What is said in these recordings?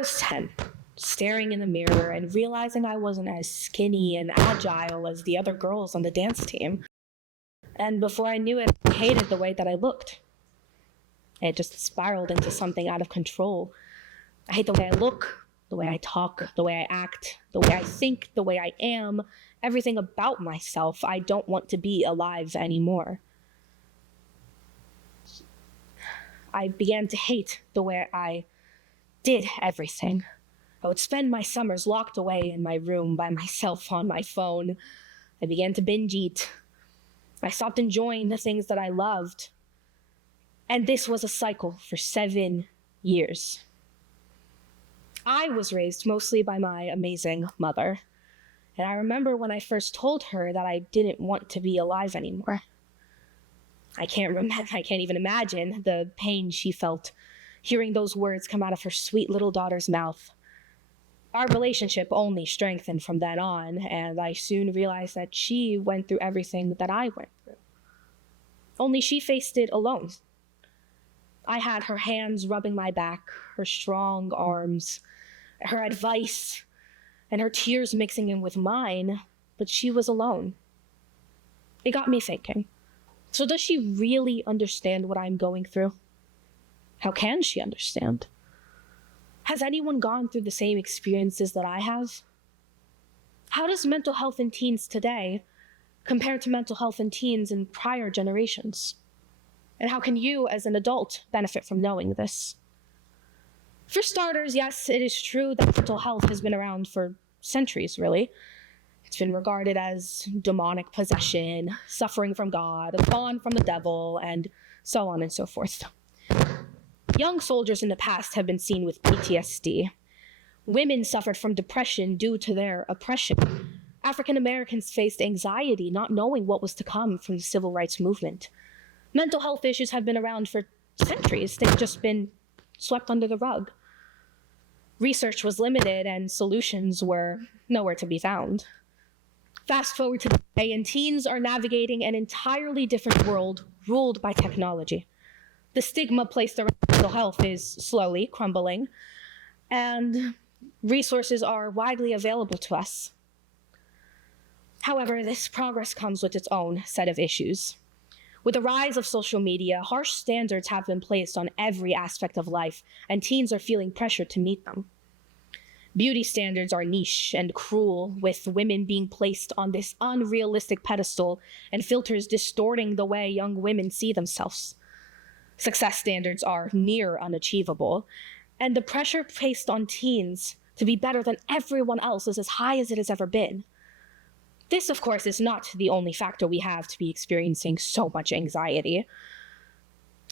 was 10, staring in the mirror and realizing I wasn't as skinny and agile as the other girls on the dance team. And before I knew it, I hated the way that I looked. It just spiraled into something out of control. I hate the way I look, the way I talk, the way I act, the way I think, the way I am, everything about myself. I don't want to be alive anymore. I began to hate the way I did everything. I would spend my summers locked away in my room by myself on my phone. I began to binge eat. I stopped enjoying the things that I loved. And this was a cycle for 7 years. I was raised mostly by my amazing mother. And I remember when I first told her that I didn't want to be alive anymore. I can't even imagine the pain she felt hearing those words come out of her sweet little daughter's mouth. Our relationship only strengthened from then on, and I soon realized that she went through everything that I went through. Only she faced it alone. I had her hands rubbing my back, her strong arms, her advice, and her tears mixing in with mine, but she was alone. It got me thinking. So does she really understand what I'm going through? How can she understand? Has anyone gone through the same experiences that I have? How does mental health in teens today compare to mental health in teens in prior generations? And how can you, as an adult, benefit from knowing this? For starters, yes, it is true that mental health has been around for centuries, really. It's been regarded as demonic possession, suffering from God, a spawn from the devil, and so on and so forth. Young soldiers in the past have been seen with PTSD. Women suffered from depression due to their oppression. African Americans faced anxiety, not knowing what was to come from the civil rights movement. Mental health issues have been around for centuries. They've just been swept under the rug. Research was limited and solutions were nowhere to be found. Fast forward to today, and teens are navigating an entirely different world ruled by technology. The stigma placed around mental health is slowly crumbling, and resources are widely available to us. However, this progress comes with its own set of issues. With the rise of social media, harsh standards have been placed on every aspect of life, and teens are feeling pressure to meet them. Beauty standards are niche and cruel, with women being placed on this unrealistic pedestal and filters distorting the way young women see themselves. Success standards are near unachievable, and the pressure placed on teens to be better than everyone else is as high as it has ever been. This, of course, is not the only factor we have to be experiencing so much anxiety.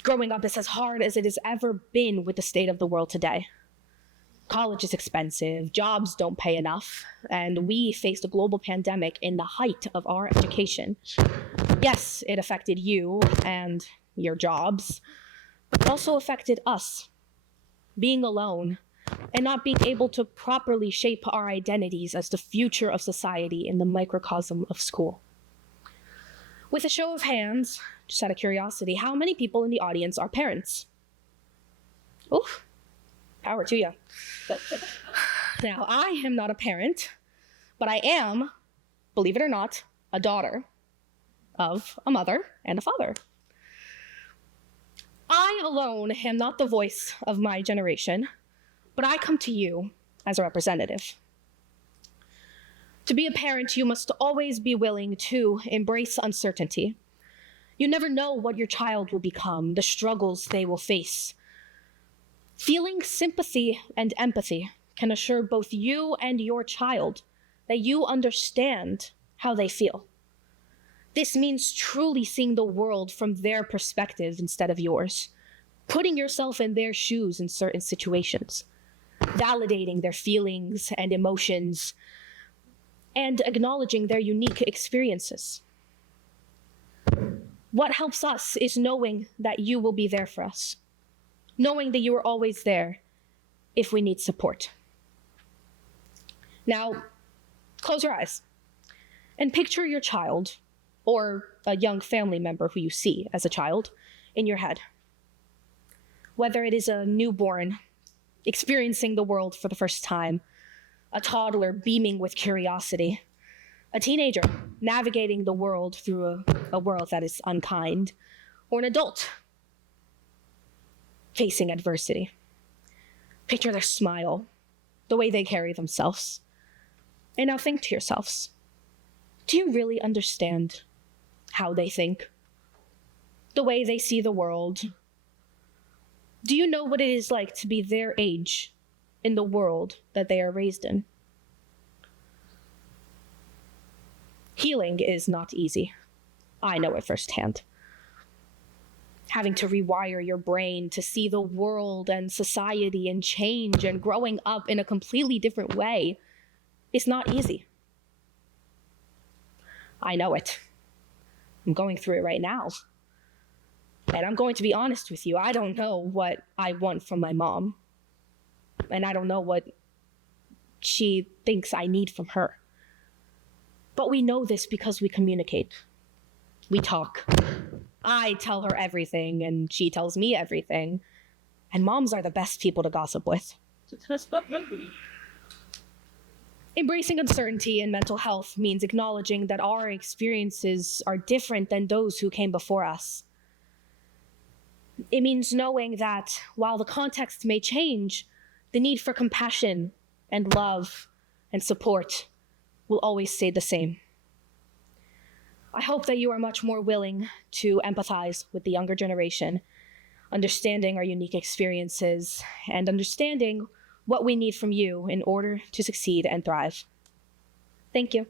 Growing up is as hard as it has ever been with the state of the world today. College is expensive, jobs don't pay enough, and we faced a global pandemic in the height of our education. Yes, it affected you and your jobs, but it also affected us. Being alone and not being able to properly shape our identities as the future of society in the microcosm of school. With a show of hands, just out of curiosity, how many people in the audience are parents? Oof, power to you. Now, I am not a parent, but I am, believe it or not, a daughter of a mother and a father. I alone am not the voice of my generation, but I come to you as a representative. To be a parent, you must always be willing to embrace uncertainty. You never know what your child will become, the struggles they will face. Feeling sympathy and empathy can assure both you and your child that you understand how they feel. This means truly seeing the world from their perspective instead of yours, putting yourself in their shoes in certain situations, validating their feelings and emotions, and acknowledging their unique experiences. What helps us is knowing that you will be there for us, knowing that you are always there if we need support. Now, close your eyes and picture your child or a young family member who you see as a child in your head. Whether it is a newborn experiencing the world for the first time, a toddler beaming with curiosity, a teenager navigating the world through a world that is unkind, or an adult facing adversity. Picture their smile, the way they carry themselves. And now think to yourselves, do you really understand how they think? The way they see the world? Do you know what it is like to be their age in the world that they are raised in? Healing is not easy. I know it firsthand. Having to rewire your brain to see the world and society and change and growing up in a completely different way is not easy. I know it. I'm going through it right now. And I'm going to be honest with you, I don't know what I want from my mom. And I don't know what she thinks I need from her. But we know this because we communicate. We talk. I tell her everything, and she tells me everything. And moms are the best people to gossip with. Embracing uncertainty in mental health means acknowledging that our experiences are different than those who came before us. It means knowing that while the context may change, the need for compassion and love and support will always stay the same. I hope that you are much more willing to empathize with the younger generation, understanding our unique experiences and understanding what we need from you in order to succeed and thrive. Thank you.